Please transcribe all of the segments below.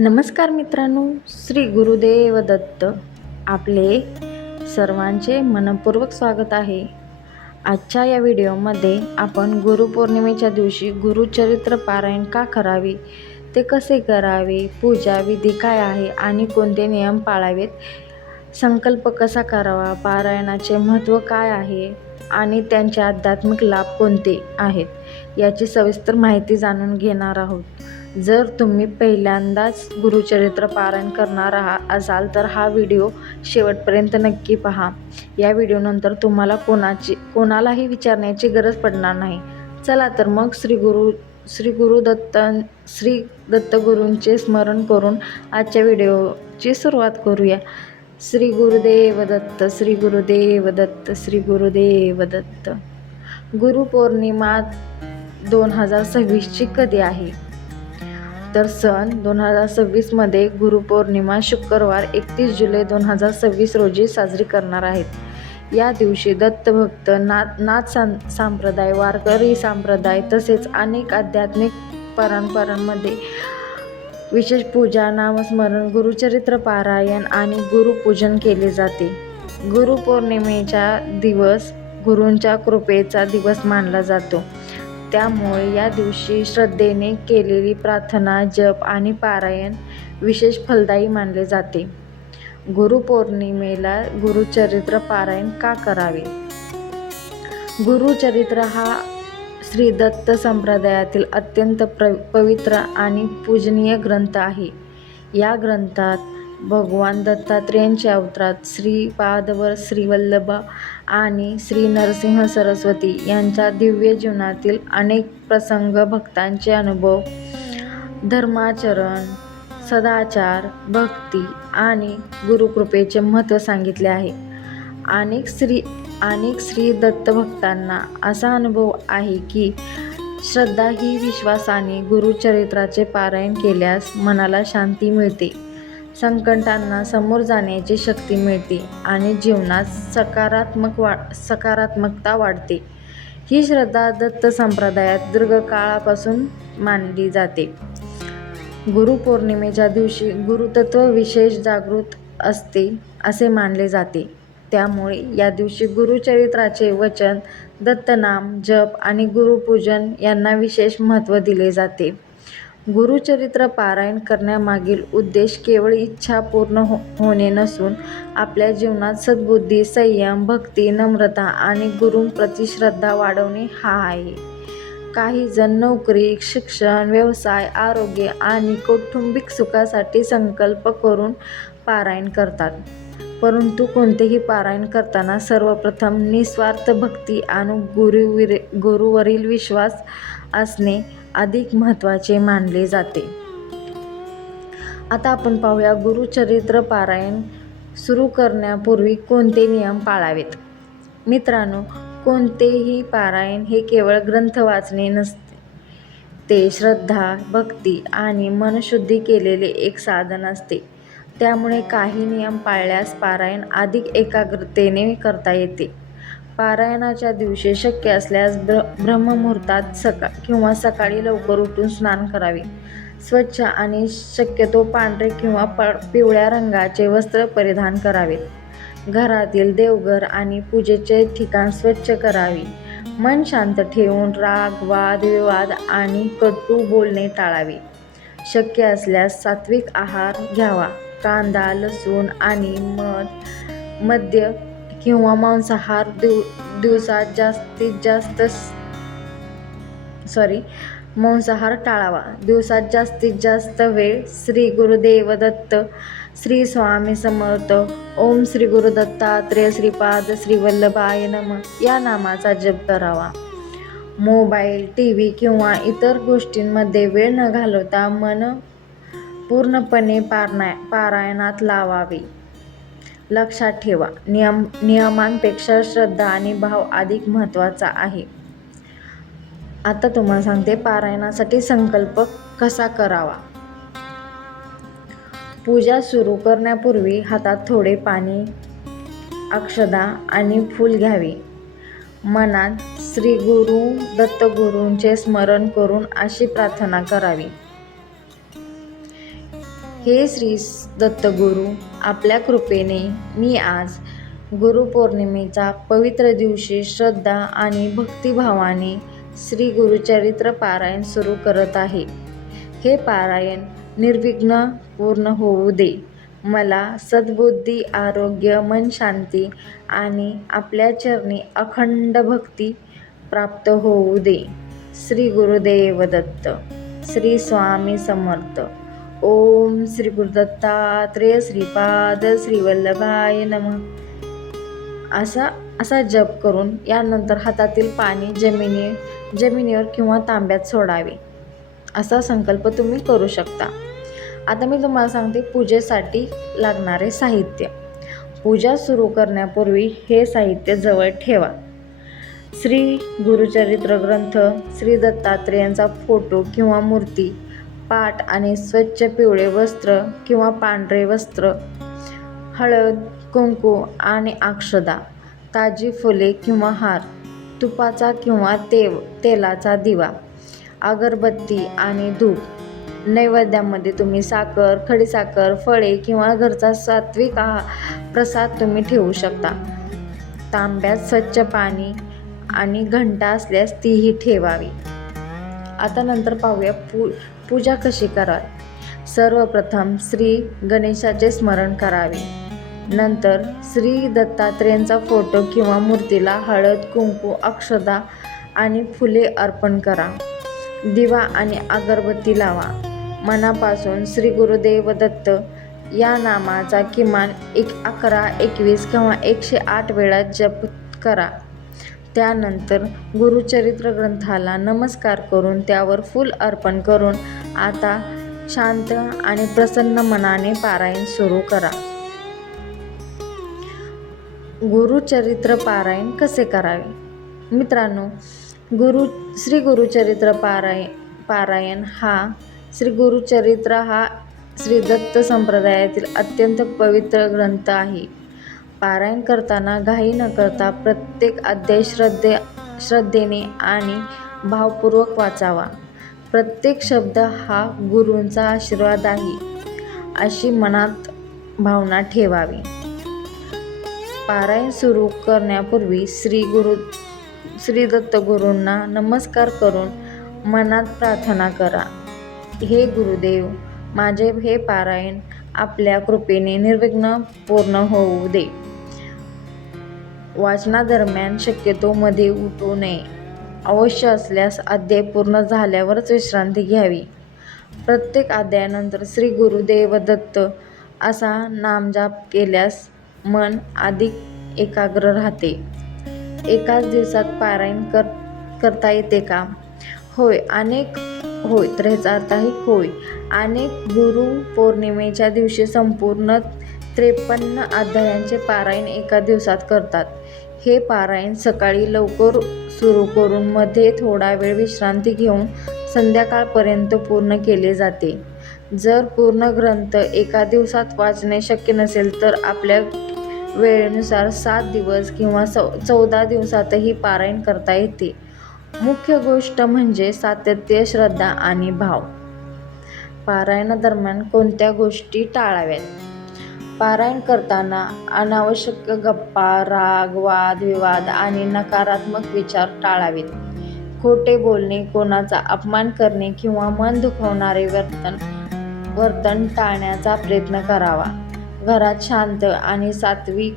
नमस्कार मित्रांनो, श्री गुरुदेव दत्त. आपले सर्वांचे मनपूर्वक स्वागत आहे. आजच्या या व्हिडिओमध्ये आपण गुरुपौर्णिमेच्या दिवशी गुरुचरित्र पारायण का करावे, ते कसे करावे, पूजा विधी काय आहे आणि कोणते नियम पाळावेत, संकल्प कसा करावा, पारायणाचे महत्त्व काय आहे आणि त्यांचे आध्यात्मिक लाभ कोणते आहेत, याची सविस्तर माहिती जाणून घेणार आहोत. जर तुम्ही पहिल्यांदाच गुरुचरित्र पारायण करणार असाल तर हा व्हिडिओ शेवटपर्यंत नक्की पहा. या व्हिडिओनंतर तुम्हाला कोणालाही विचारण्याची गरज पडणार नाही. चला तर मग श्री दत्तगुरूंचे स्मरण करून आजच्या व्हिडिओची सुरुवात करूया. श्री गुरुदेव दत्त, श्री गुरुदेव दत्त, श्री गुरुदेव दत्त. गुरुपौर्णिमा 2026ची कधी आहे? तर सन 2026 गुरुपौर्णिमा शुक्रवार 31 जुलै 2026 रोजी साजरी करणार आहेत. या दिवशी दत्तभक्त, नाथ संप्रदाय, वारकरी संप्रदाय तसेच अनेक आध्यात्मिक परंपरांमध्ये विशेष पूजा, नामस्मरण, गुरुचरित्र पारायण आणि गुरुपूजन केले जाते. गुरुपौर्णिमेचा दिवस गुरूंच्या कृपेचा दिवस मानला जातो. त्यामुळे या दिवशी श्रद्धेने केलेली प्रार्थना, जप आणि पारायण विशेष फलदायी मानले जाते. गुरुपौर्णिमेला गुरुचरित्र पारायण का करावे? गुरुचरित्र हा श्री दत्त संप्रदायातील अत्यंत पवित्र आणि पूजनीय ग्रंथ आहे. या ग्रंथात भगवान दत्तात्रेयांच्या अवतारात श्रीपादवर, श्रीवल्लभ आणि श्री नरसिंह सरस्वती यांच्या दिव्य जीवनातील अनेक प्रसंग, भक्तांचे अनुभव, धर्माचरण, सदाचार, भक्ती आणि गुरुकृपेचे महत्त्व सांगितले आहे. अनेक श्री दत्त भक्तांना असा अनुभव आहे की श्रद्धा ही विश्वासाने गुरुचरित्राचे पारायण केल्यास मनाला शांती मिळते, संकटांना समोर जाण्याची शक्ती मिळते आणि जीवनात सकारात्मकता वाढते. ही श्रद्धा दत्त संप्रदायात दीर्घकाळापासून मानली जाते. गुरुपौर्णिमेच्या दिवशी गुरुतत्व विशेष जागृत असते असे मानले जाते. त्यामुळे या दिवशी गुरुचरित्राचे वाचन, दत्तनाम जप आणि गुरुपूजन यांना विशेष महत्त्व दिले जाते. गुरुचरित्र पारायण करण्यामागील उद्देश केवळ इच्छा पूर्ण होणे नसून आपल्या जीवनात सद्बुद्धी, संयम, भक्ती, नम्रता आणि गुरूंप्रती श्रद्धा वाढवणे हा आहे. काही जण नोकरी, शिक्षण, व्यवसाय, आरोग्य आणि कौटुंबिक सुखासाठी संकल्प करून पारायण करतात. परंतु कोणतेही पारायण करताना सर्वप्रथम निस्वार्थ भक्ती आणि गुरुवरील विश्वास असणे अधिक महत्त्वाचे मानले जाते. आता आपण पाहूया गुरुचरित्र पारायण सुरू करण्यापूर्वी कोणते नियम पाळावेत. मित्रांनो, कोणतेही पारायण हे केवळ ग्रंथ वाचणे नसते. ते श्रद्धा, भक्ती आणि मनशुद्धी केलेले एक साधन असते. त्यामुळे काही नियम पाळल्यास पारायण अधिक एकाग्रतेने करता येते. पारायणाच्या दिवशी शक्य असल्यास ब्रह्ममुहूर्तात किंवा सकाळी लवकर उठून स्नान करावे. स्वच्छ आणि शक्यतो पांढरे किंवा पिवळ्या रंगाचे वस्त्र परिधान करावेत. घरातील देवघर आणि पूजेचे ठिकाण स्वच्छ करावे. मन शांत ठेवून राग, वाद विवाद आणि कटू बोलणे टाळावे. शक्य असल्यास सात्विक आहार घ्यावा. कांदा, लसूण आणि मद्य किंवा मांसाहार मांसाहार टाळावा. दिवसात जास्तीत जास्त वेळ श्री गुरुदेव दत्त, श्री स्वामी समर्थ, ओम श्री गुरु दत्तात्रेय श्रीपाद श्रीवल्लभाय नमः या नामाचा जप करावा. मोबाईल, टीव्ही किंवा इतर गोष्टींमध्ये वेळ न घालवता मन पूर्णपणे पारायणात लावावे. लक्षात ठेवा, नियमांपेक्षा श्रद्धा आणि भाव अधिक महत्त्वाचा आहे. आता तुम्हाला सांगते पारायणासाठी संकल्प कसा करावा. पूजा सुरू करण्यापूर्वी हातात थोडे पाणी, अक्षदा आणि फूल घ्यावे. मनात श्री गुरु दत्तगुरूंचे स्मरण करून अशी प्रार्थना करावी. हे श्री दत्तगुरू, आपल्या कृपेने मी आज गुरुपौर्णिमेचा पवित्र दिवशी श्रद्धा आणि भक्तिभावाने श्री गुरुचरित्र पारायण सुरू करत आहे. हे पारायण निर्विघ्न पूर्ण होऊ दे. मला सद्बुद्धी, आरोग्य, मन शांती आणि आपल्या चरणी अखंड भक्ती प्राप्त होऊ दे. श्री गुरुदेव दत्त. श्री स्वामी समर्थ. ओम श्री गुरुदत्तात्रेय श्रीपाद श्री वल्लभाय नमः. असा जप करून यानंतर हातातील पाणी जमिनीवर किंवा तांब्यात सोडावे. असा संकल्प तुम्ही करू शकता. आता मी तुम्हाला सांगते पूजेसाठी लागणारे साहित्य. पूजा सुरू करण्यापूर्वी हे साहित्य जवळ ठेवा. श्री गुरुचरित्र ग्रंथ, श्री दत्तात्रेयांचा फोटो किंवा मूर्ती, पाट आणि स्वच्छ पिवळे वस्त्र किंवा पांढरे वस्त्र, हळद, कुंकू आणि अक्षदा, ताजी फुले किंवा हार, तुपाचा किंवा तेलाचा दिवा, अगरबत्ती आणि धूप. नैवेद्यामध्ये तुम्ही साखर, खडीसाखर, फळे किंवा घरचा सात्विक प्रसाद तुम्ही ठेवू शकता. तांब्यात स्वच्छ पाणी आणि घंटा असल्यास तीही ठेवावी. आता नंतर पाहूया पूजा कशी करावी. सर्वप्रथम श्री गणेशाचे स्मरण करावे. नंतर श्री दत्तात्रेयांचा फोटो किंवा मूर्तीला हळद, कुंकू, अक्षदा आणि फुले अर्पण करा. दिवा आणि अगरबत्ती लावा. मनापासून श्री गुरुदेव दत्त या नामाचा किमान 11, 21 किंवा 108 वेळा जप करा. त्यानंतर गुरुचरित्र ग्रंथाला नमस्कार करून त्यावर फूल अर्पण करून आता शांत आणि प्रसन्न मनाने पारायण सुरू करा. गुरुचरित्र पारायण कसे करावे. मित्रांनो, श्री गुरुचरित्र पारायण हा श्री दत्त संप्रदायातील अत्यंत पवित्र ग्रंथ आहे. पारायण करताना घाई न करता प्रत्येक अध्याय श्रद्धेने आणि भावपूर्वक वाचावा. प्रत्येक शब्द हा गुरूंचा आशीर्वाद आहे अशी मनात भावना ठेवावी. पारायण सुरू करण्यापूर्वी श्री दत्तगुरूंना नमस्कार करून मनात प्रार्थना करा. हे गुरुदेव, माझे हे पारायण आपल्या कृपेने निर्विघ्न पूर्ण होऊ दे. वाचनादरम्यान शक्यतो मध्ये उठू नये. आवश्यक असल्यास अध्याय पूर्ण झाल्यावरच विश्रांती घ्यावी. प्रत्येक अध्यायानंतर श्री गुरुदेव दत्त असा नामजाप केल्यास मन अधिक एकाग्र राहते. एकाच दिवसात पारायण करता येते का? होय. तर ह्याचा अर्थ आहे होय. अनेक गुरु पौर्णिमेच्या दिवशी संपूर्ण 53 अध्यायांचे पारायण एका दिवसात करतात. हे पारायण सकाळी लवकर सुरू करून मध्ये थोडा वेळ विश्रांती घेऊन संध्याकाळपर्यंत पूर्ण केले जाते. जर पूर्ण ग्रंथ एका दिवसात वाचणे शक्य नसेल तर आपल्या वेळेनुसार 7 दिवस किंवा 14 दिवसातही पारायण करता येते. मुख्य गोष्ट म्हणजे सातत्य, श्रद्धा आणि भाव. पारायणादरम्यान कोणत्या गोष्टी टाळाव्यात. पारायण करताना अनावश्यक गप्पा, राग, वादविवाद आणि नकारात्मक विचार टाळावेत. खोटे बोलणे, कोणाचा अपमान करणे किंवा मन दुखवणारे वर्तन टाळण्याचा प्रयत्न करावा. घरात शांत आणि सात्विक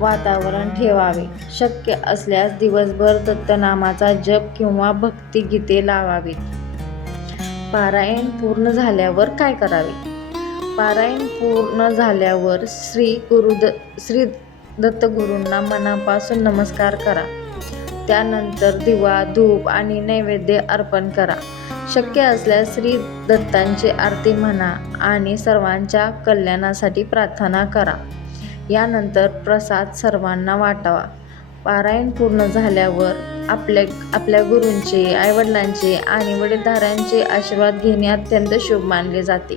वातावरण ठेवावे. शक्य असल्यास दिवसभर दत्तनामाचा जप किंवा भक्तिगीते लावावीत. पारायण पूर्ण झाल्यावर काय करावे. पारायण पूर्ण झाल्यावर श्री दत्तगुरूंना मनापासून नमस्कार करा. त्यानंतर दिवा, धूप आणि नैवेद्य अर्पण करा. शक्य असल्यास श्री दत्तांची आरती म्हणा आणि सर्वांच्या कल्याणासाठी प्रार्थना करा. यानंतर प्रसाद सर्वांना वाटावा. पारायण पूर्ण झाल्यावर आपल्या गुरूंचे, आईवडिलांचे आणि वडीलधाऱ्यांचे आशीर्वाद घेणे अत्यंत शुभ मानले जाते.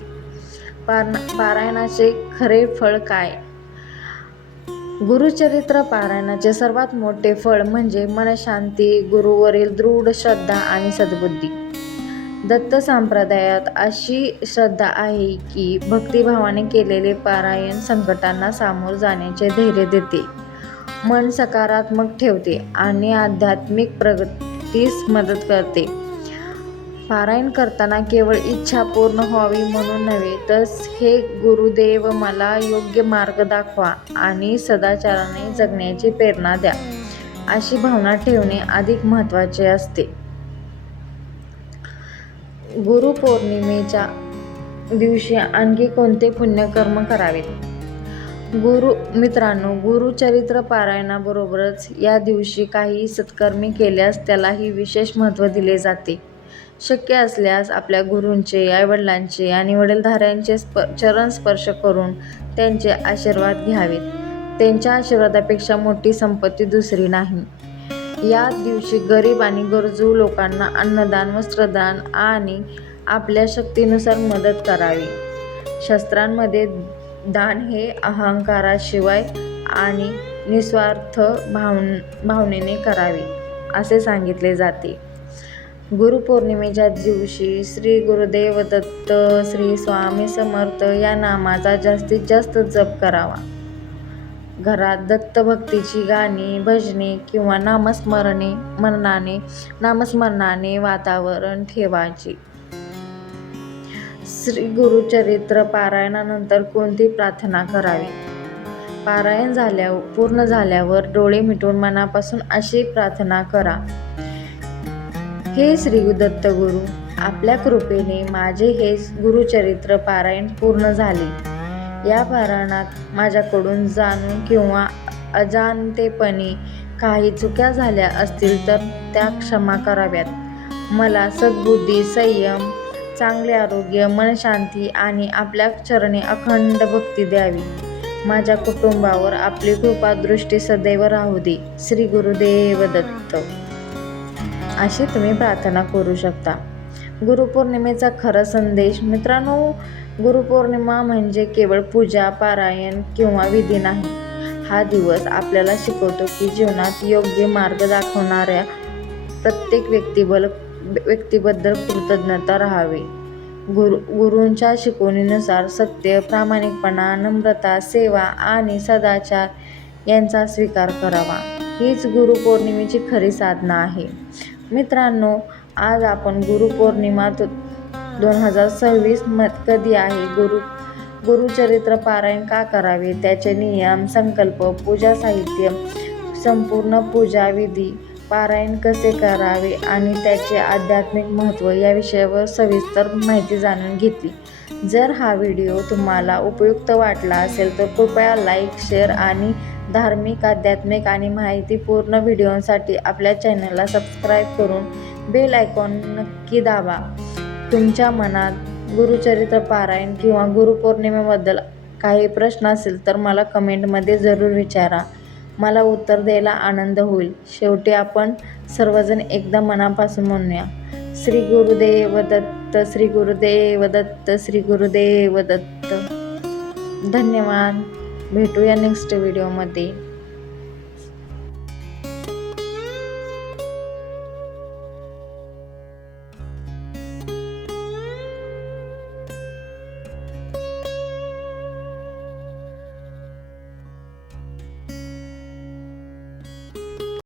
पारायणाचे खरे फळ काय. गुरुचरित्र पारायणाचे सर्वात मोठे फळ म्हणजे मनशांती, गुरुवरील दृढ श्रद्धा आणि सद्बुद्धी. दत्त संप्रदायात अशी श्रद्धा आहे की भक्तिभावाने केलेले पारायण संकटांना सामोरं जाण्याचे धैर्य देते, मन सकारात्मक ठेवते आणि आध्यात्मिक प्रगतीस मदत करते. पारायण करताना केवळ इच्छा पूर्ण व्हावी म्हणून नव्हे, तर हे गुरुदेव मला योग्य मार्ग दाखवा आणि सदाचाराने जगण्याची प्रेरणा द्या, अशी भावना ठेवणे अधिक महत्त्वाचे असते. गुरुपौर्णिमेच्या दिवशी आणखी कोणते पुण्यकर्म करावेत? मित्रांनो, गुरुचरित्र पारायणाबरोबरच या दिवशी काही सत्कर्मी केल्यास त्यालाही विशेष महत्त्व दिले जाते. शक्य असल्यास आपल्या गुरूंचे, आईवडिलांचे आणि वडीलधाऱ्यांचे चरण स्पर्श करून त्यांचे आशीर्वाद घ्यावेत. त्यांच्या आशीर्वादापेक्षा मोठी संपत्ती दुसरी नाही. या दिवशी गरीब आणि गरजू लोकांना अन्नदान, वस्त्रदान आणि आपल्या शक्तीनुसार मदत करावी. शास्त्रांमध्ये दान हे अहंकाराशिवाय आणि निस्वार्थ भावनेने करावे असे सांगितले जाते. गुरुपौर्णिमेच्या दिवशी श्री गुरुदेव दत्त, श्री स्वामी समर्थ या नामाचा जास्तीत जास्त जप करावा. घरात दत्तभक्तीची गाणी, भजने किंवा नामस्मरणाने वातावरण ठेवायचे. श्री गुरुचरित्र पारायणानंतर कोणती प्रार्थना करावी? पारायण पूर्ण झाल्यावर डोळे मिटून मनापासून अशी प्रार्थना करा. हे श्री दत्तगुरु, आपल्या कृपेने माझे हे गुरुचरित्र पारायण पूर्ण झाले. या पारायणात माझ्याकडून जाणून किंवा अजाणतेपणी काही चुक्या झाल्या असतील तर त्या क्षमा कराव्यात. मला सद्बुद्धी, संयम, चांगले आरोग्य, मनशांती आणि आपल्या चरणी अखंड भक्ती द्यावी. माझ्या कुटुंबावर आपली कृपादृष्टी सदैव राहू दे. श्री गुरुदेव दत्त. अशी तुम्ही प्रार्थना करू शकता. गुरुपौर्णिमेचा खरा संदेश. मित्रांनो, गुरुपौर्णिमा म्हणजे केवळ पूजा, पारायण किंवा विधी नाही. हा दिवस आपल्याला शिकवतो की जीवनात योग्य मार्ग दाखवणाऱ्या प्रत्येक व्यक्तीबद्दल कृतज्ञता राहावी. गुरूंच्या शिकवणीनुसार सत्य, प्रामाणिकपणा, नम्रता, सेवा आणि सदाचार यांचा स्वीकार करावा. हीच गुरुपौर्णिमेची खरी साधना आहे. मित्रांनो, आज आपण गुरुपौर्णिमा 2026 कधी आहे, गुरुचरित्र पारायण का करावे, त्याचे नियम, संकल्प, पूजा साहित्य, संपूर्ण पूजा विधी, पारायण कसे करावे आणि त्याचे आध्यात्मिक महत्त्व या विषयावर सविस्तर माहिती जाणून घेतली. जर हा व्हिडिओ तुम्हाला उपयुक्त वाटला असेल तर कृपया लाईक, शेअर आणि धार्मिक, आध्यात्मिक आणि माहितीपूर्ण व्हिडिओसाठी आपल्या चॅनलला सबस्क्राईब करून बेल आयकॉन नक्की दाबा. तुमच्या मनात गुरुचरित्र पारायण किंवा गुरुपौर्णिमेबद्दल काही प्रश्न असेल तर मला कमेंटमध्ये जरूर विचारा. मला उत्तर द्यायला आनंद होईल. शेवटी आपण सर्वजण एकदा मनापासून म्हणूया, श्री गुरुदेव दत्त, श्री गुरुदेव दत्त, श्री गुरुदेव दत्त. धन्यवाद. भेटूया नेक्स्ट व्हिडिओमध्ये.